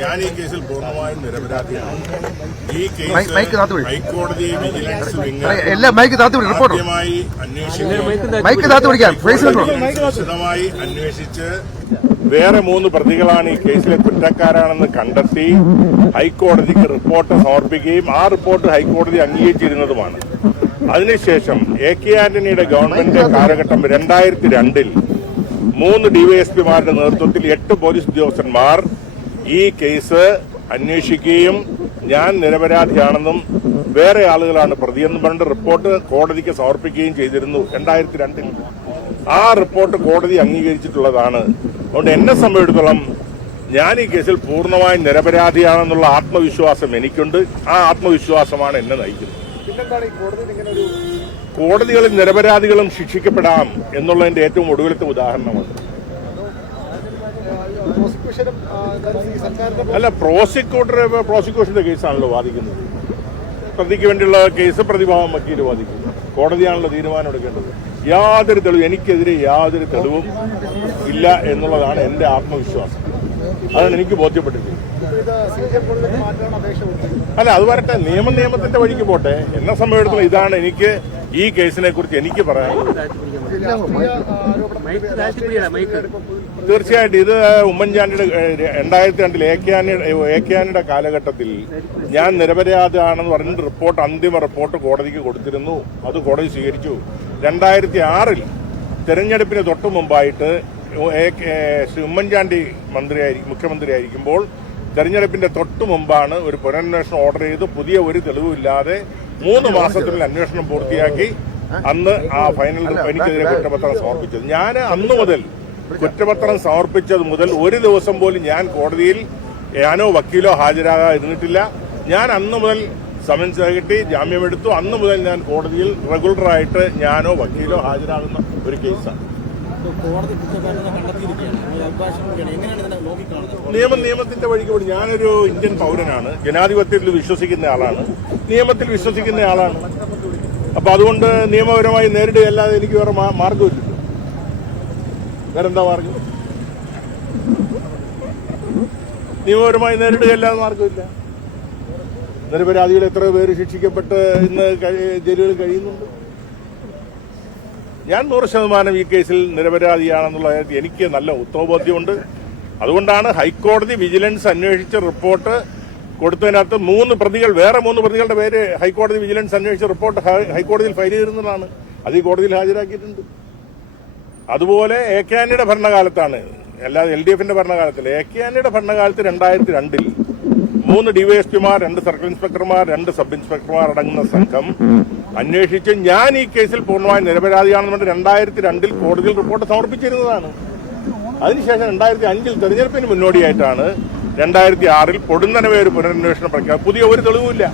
ഞാൻ ഈ കേസിൽ പൂർണ്ണമായും നിരപരാധിയാണ്. ഈ കേസ് ഹൈക്കോടതി വിജിലൻസ് ആദ്യമായി വിശദമായി അന്വേഷിച്ച് വേറെ 3 പ്രതികളാണ് ഈ കേസിലെ കുറ്റക്കാരാണെന്ന് കണ്ടെത്തി ഹൈക്കോടതിക്ക് റിപ്പോർട്ട് സമർപ്പിക്കുകയും ആ റിപ്പോർട്ട് ഹൈക്കോടതി അംഗീകരിച്ചിരുന്നതുമാണ്. അതിനുശേഷം AK ആന്റണിയുടെ ഗവൺമെന്റ് കാലഘട്ടം 2002-ൽ 3 ഡിവൈഎസ്പിമാരുടെ നേതൃത്വത്തിൽ 8 പോലീസ് ഉദ്യോഗസ്ഥന്മാർ ഈ കേസ് അന്വേഷിക്കുകയും ഞാൻ നിരപരാധിയാണെന്നും വേറെ ആളുകളാണ് പ്രതിയെന്നും പറഞ്ഞിട്ട് റിപ്പോർട്ട് കോടതിക്ക് സമർപ്പിക്കുകയും ചെയ്തിരുന്നു 2002-ൽ. ആ റിപ്പോർട്ട് കോടതി അംഗീകരിച്ചിട്ടുള്ളതാണ്. അതുകൊണ്ട് എന്നെ സംബന്ധിച്ചിടത്തോളം ഞാൻ ഈ കേസിൽ പൂർണ്ണമായും നിരപരാധിയാണെന്നുള്ള ആത്മവിശ്വാസം എനിക്കുണ്ട്. ആ ആത്മവിശ്വാസമാണ് എന്നെ നയിക്കുന്നത്. കോടതികളിൽ നിരപരാധികളും ശിക്ഷിക്കപ്പെടാം എന്നുള്ളതിന്റെ ഏറ്റവും ഒടുവിലത്തെ ഉദാഹരണമാണ്. അല്ല, പ്രോസിക്യൂഷന്റെ കേസാണല്ലോ വാദിക്കുന്നത്. പ്രതിക്ക് വേണ്ടിയുള്ള കേസ് പ്രതിഭാഗം വക്കീല് വാദിക്കുന്നു. കോടതിയാണല്ലോ തീരുമാനം എടുക്കേണ്ടത്. യാതൊരു തെളിവും എനിക്കെതിരെ യാതൊരു തെളിവും ഇല്ല എന്നുള്ളതാണ് എന്റെ ആത്മവിശ്വാസം. അതാണ് എനിക്ക് ബോധ്യപ്പെട്ടിട്ടുള്ളത്. അല്ല, അത് വരട്ടെ, നിയമത്തിന്റെ വഴിക്ക് പോട്ടെ. എന്നെ സംബന്ധിച്ചിടത്തോളം ഇതാണ് എനിക്ക് ഈ കേസിനെ കുറിച്ച് എനിക്ക് പറയാനുള്ളത്. തീർച്ചയായിട്ടും ഇത് ഉമ്മൻചാണ്ടിയുടെ 2002-ൽ AK ആന്റണിയുടെ കാലഘട്ടത്തിൽ ഞാൻ നിരപരാധിയാണെന്ന് പറഞ്ഞിട്ട് റിപ്പോർട്ട്, അന്തിമ റിപ്പോർട്ട് കോടതിക്ക് കൊടുത്തിരുന്നു. അത് കോടതി സ്വീകരിച്ചു. 2006-ൽ തെരഞ്ഞെടുപ്പിന് തൊട്ടു മുമ്പായിട്ട് ശ്രീ ഉമ്മൻചാണ്ടി മുഖ്യമന്ത്രിയായിരിക്കുമ്പോൾ തെരഞ്ഞെടുപ്പിന്റെ തൊട്ടു മുമ്പാണ് ഒരു പുനരന്വേഷണം ഓർഡർ ചെയ്ത് പുതിയ ഒരു തെളിവില്ലാതെ 3 മാസത്തിനുള്ളിൽ അന്വേഷണം പൂർത്തിയാക്കി അന്ന് ആ ഫൈനൽ എനിക്കെതിരെ കുറ്റപത്രം സമർപ്പിച്ചത്. ഞാൻ അന്നു മുതൽ കുറ്റപത്രം സമർപ്പിച്ചത് മുതൽ ഒരു ദിവസം പോലും ഞാൻ കോടതിയിൽ ഞാനോ വക്കീലോ ഹാജരാകാതിരുന്നിട്ടില്ല. ഞാൻ അന്നു മുതൽ സമൻസ് കിട്ടി, ജാമ്യമെടുത്തു. അന്നു മുതൽ ഞാൻ കോടതിയിൽ റെഗുലറായിട്ട് ഞാനോ വക്കീലോ ഹാജരാകുന്ന ഒരു കേസാണ്. നിയമത്തിന്റെ വഴിക്ക് പോയി. ഞാനൊരു ഇന്ത്യൻ പൗരനാണ്, ജനാധിപത്യത്തിൽ വിശ്വസിക്കുന്ന ആളാണ്, നിയമത്തിൽ വിശ്വസിക്കുന്ന ആളാണ്. അപ്പൊ അതുകൊണ്ട് നിയമപരമായി നേരിടുകയല്ലാതെ എനിക്ക് വേറെ മാർഗമില്ല. വേറെന്താ മാർഗം? നിയമപരമായി നേരിടുകയല്ലാതെ മാർഗമില്ല. നിരപരാധികൾ എത്ര പേര് ശിക്ഷിക്കപ്പെട്ട് ഇന്ന് ജയിലുകളിൽ കഴിയുന്നുണ്ട്. ഞാൻ 100% ഈ കേസിൽ നിരപരാധിയാണെന്നുള്ള എനിക്ക് നല്ല ഉത്തരബോധ്യമുണ്ട്. അതുകൊണ്ടാണ് ഹൈക്കോടതി വിജിലൻസ് അന്വേഷിച്ച റിപ്പോർട്ട് കൊടുത്തതിനകത്ത് 3 പ്രതികൾ, വേറെ 3 പ്രതികളുടെ പേര് ഹൈക്കോടതി വിജിലൻസ് അന്വേഷിച്ച റിപ്പോർട്ട് ഹൈക്കോടതിയിൽ ഫയൽ ചെയ്തിരുന്നതാണ്. അത് ഈ കോടതിയിൽ ഹാജരാക്കിയിട്ടുണ്ട്. അതുപോലെ AK ആന്റണിയുടെ ഭരണകാലത്താണ്, അല്ലാതെ LDFന്റെ ഭരണകാലത്തിൽ. AK ആന്റണിയുടെ ഭരണകാലത്ത് 2002-ൽ 3 ഡിവൈഎസ്പിമാർ, 2 സർക്കിൾ ഇൻസ്പെക്ടർമാർ, 2 സബ് ഇൻസ്പെക്ടർമാർ അടങ്ങുന്ന സംഘം അന്വേഷിച്ച് ഞാൻ ഈ കേസിൽ പൂർണ്ണമായും നിരപരാധിയാണെന്ന് 2002-ൽ കോടതിയിൽ റിപ്പോർട്ട് സമർപ്പിച്ചിരുന്നതാണ്. അതിനുശേഷം 2005-ൽ തെരഞ്ഞെടുപ്പിന് മുന്നോടിയായിട്ടാണ് 2006-ൽ പൊടുന്നനവേ ഒരു പുനരന്വേഷണം പ്രഖ്യാപിച്ചു. പുതിയ ഒരു തെളിവുമില്ല,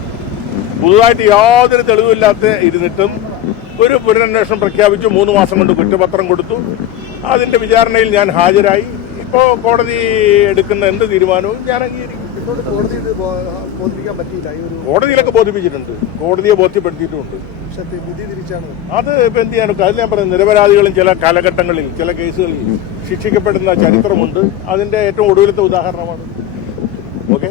പുതുതായിട്ട് യാതൊരു തെളിവില്ലാത്ത ഇരുന്നിട്ടും ഒരു പുനരന്വേഷണം പ്രഖ്യാപിച്ചു. 3 മാസം കൊണ്ട് കുറ്റപത്രം കൊടുത്തു. അതിന്റെ വിചാരണയിൽ ഞാൻ ഹാജരായി. ഇപ്പോൾ കോടതി എടുക്കുന്ന എന്ത് തീരുമാനവും ഞാൻ അംഗീകരിക്കും. കോടതിയിലൊക്കെ ബോധിപ്പിച്ചിട്ടുണ്ട്, കോടതിയെ ബോധ്യപ്പെടുത്തിയിട്ടുമുണ്ട്. അത് ഇപ്പൊ എന്ത് ചെയ്യാനൊക്കെ, അത് ഞാൻ പറയുന്നത്, നിരപരാധികളും ചില കാലഘട്ടങ്ങളിൽ ചില കേസുകളിൽ ശിക്ഷിക്കപ്പെടുന്ന ചരിത്രമുണ്ട്. അതിന്റെ ഏറ്റവും ഒടുവിലത്തെ ഉദാഹരണമാണ്. ഓക്കെ.